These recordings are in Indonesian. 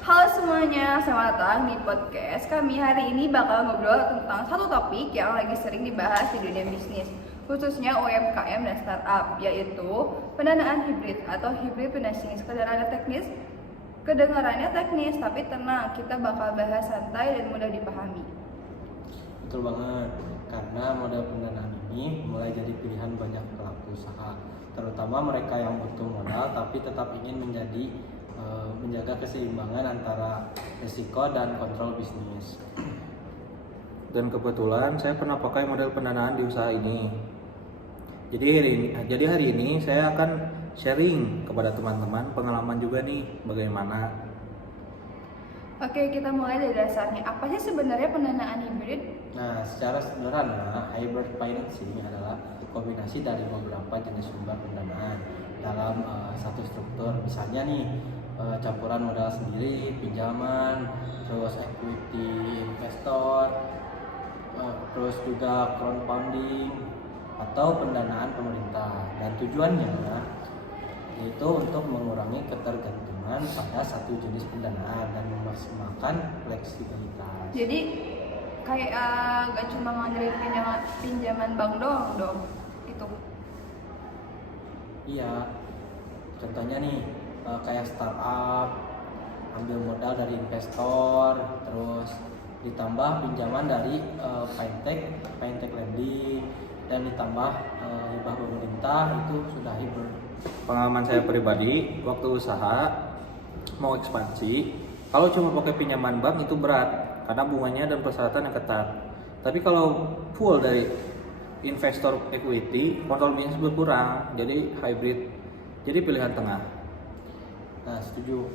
Halo semuanya, selamat datang di podcast kami. Hari ini bakal ngobrol tentang satu topik yang lagi sering dibahas di dunia bisnis, khususnya UMKM dan startup, yaitu pendanaan hibrid atau hybrid financing. Kedengarannya teknis, tapi tenang, kita bakal bahas santai dan mudah dipahami. Betul banget, karena model pendanaan ini mulai jadi pilihan banyak pelaku usaha, terutama mereka yang butuh modal tapi tetap ingin menjaga keseimbangan antara risiko dan kontrol bisnis. Dan kebetulan saya pernah pakai model pendanaan di usaha ini. Jadi hari ini saya akan sharing kepada teman-teman pengalaman juga nih bagaimana. Oke, kita mulai dari dasarnya. Apa sih sebenarnya pendanaan hibrid? Nah, secara sederhana, hybrid financing adalah kombinasi dari beberapa jenis sumber pendanaan dalam satu struktur. Misalnya nih, campuran modal sendiri, pinjaman, terus equity investor, terus juga crowdfunding atau pendanaan pemerintah. Dan tujuannya yaitu untuk mengurangi ketergantungan pada satu jenis pendanaan dan memaksimalkan fleksibilitas. Jadi kayak gak cuma ngandelin pinjaman bank doang dong, gitu. Iya, contohnya nih kayak startup ambil modal dari investor, terus ditambah pinjaman dari fintech lending, dan ditambah hibah pemerintah, itu sudah hibrid. Pengalaman saya pribadi waktu usaha mau ekspansi, kalau cuma pakai pinjaman bank itu berat karena bunganya dan persyaratan yang ketat. Tapi kalau full dari investor equity, kontrol bisnis berkurang, jadi hybrid, jadi pilihan tengah. Nah, setuju.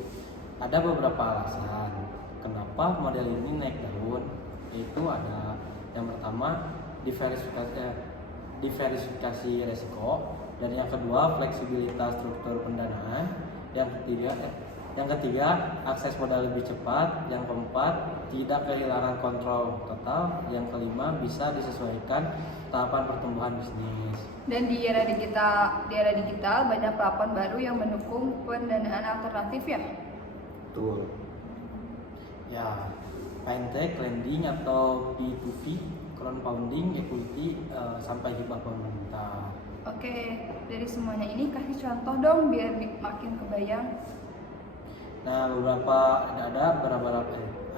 Ada beberapa alasan kenapa model ini naik daun. Yaitu ada yang pertama, diversifikasi resiko, dan yang kedua fleksibilitas struktur pendanaan, yang ketiga akses modal lebih cepat, yang keempat tidak kehilangan kontrol total, yang kelima bisa disesuaikan tahapan pertumbuhan bisnis. Dan di era digital banyak platform baru yang mendukung pendanaan alternatif ya. Betul. Ya, fintech lending atau P2P, crowdfunding, equity, sampai hibah pemerintah. Oke, dari semuanya ini kasih contoh dong biar makin kebayang. Nah,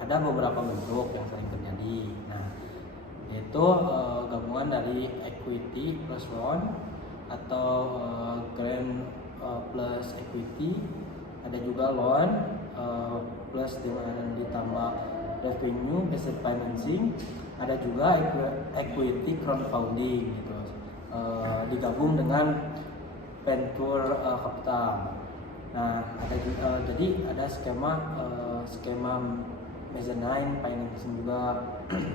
ada beberapa bentuk yang sering terjadi. Nah, yaitu gabungan dari equity plus loan atau grant plus equity. Ada juga loan plus dengan ditambah revenue based financing. Ada juga equity crowdfunding gitu. Digabung dengan venture capital. Nah, jadi ada skema mezzanine financing juga.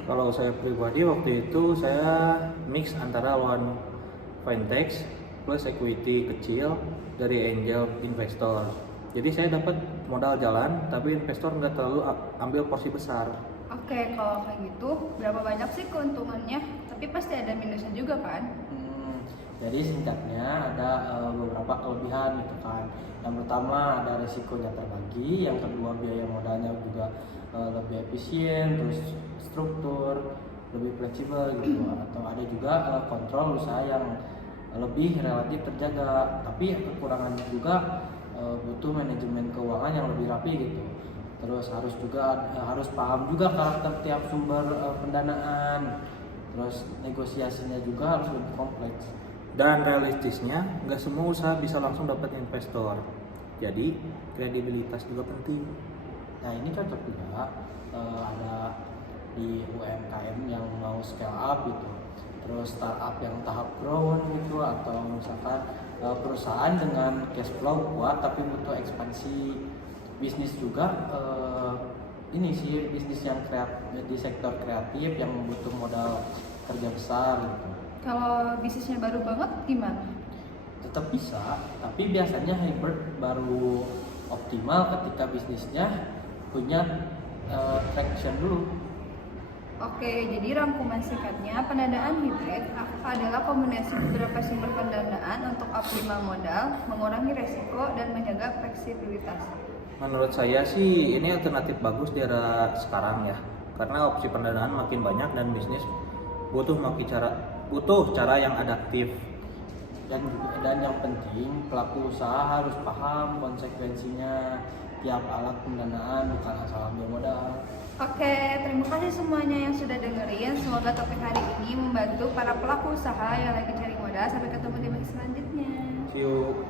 Kalau saya pribadi waktu itu saya mix antara loan fintech plus equity kecil dari angel investor. Jadi saya dapat modal jalan, tapi investor nggak terlalu ambil porsi besar. Oke, kalau kayak gitu berapa banyak sih keuntungannya? Tapi pasti ada minusnya juga kan? Jadi singkatnya ada beberapa kelebihan gitu kan. Yang pertama ada risikonya terbagi, yang kedua biaya modalnya juga lebih efisien, terus struktur lebih fleksibel gitu, atau ada juga kontrol usaha yang lebih relatif terjaga. Tapi kekurangannya juga butuh manajemen keuangan yang lebih rapi gitu. Terus harus paham juga karakter tiap sumber pendanaan. Terus negosiasinya juga harus lebih kompleks. Dan realistisnya, nggak semua usaha bisa langsung dapat investor. Jadi, kredibilitas juga penting. Nah, ini cocok juga ada di UMKM yang mau scale up gitu. Terus startup yang tahap growth gitu, atau misalkan perusahaan dengan cash flow kuat tapi butuh ekspansi. Bisnis juga bisnis yang di sektor kreatif yang butuh modal kerja besar gitu. Kalau bisnisnya baru banget gimana? Tetap bisa, tapi biasanya hybrid baru optimal ketika bisnisnya punya traction dulu. Oke, jadi rangkuman singkatnya, pendanaan hibrid adalah kombinasi beberapa sumber pendanaan untuk optimal modal, mengurangi resiko, dan menjaga fleksibilitas. Menurut saya sih ini alternatif bagus di era sekarang ya, karena opsi pendanaan makin banyak dan bisnis butuh cara yang adaptif. Dan yang penting pelaku usaha harus paham konsekuensinya. Tiap alat pendanaan bukan asal ambil modal. Oke, terima kasih semuanya yang sudah dengerin. Semoga topik hari ini membantu para pelaku usaha yang lagi cari modal. Sampai ketemu di episode selanjutnya. See you.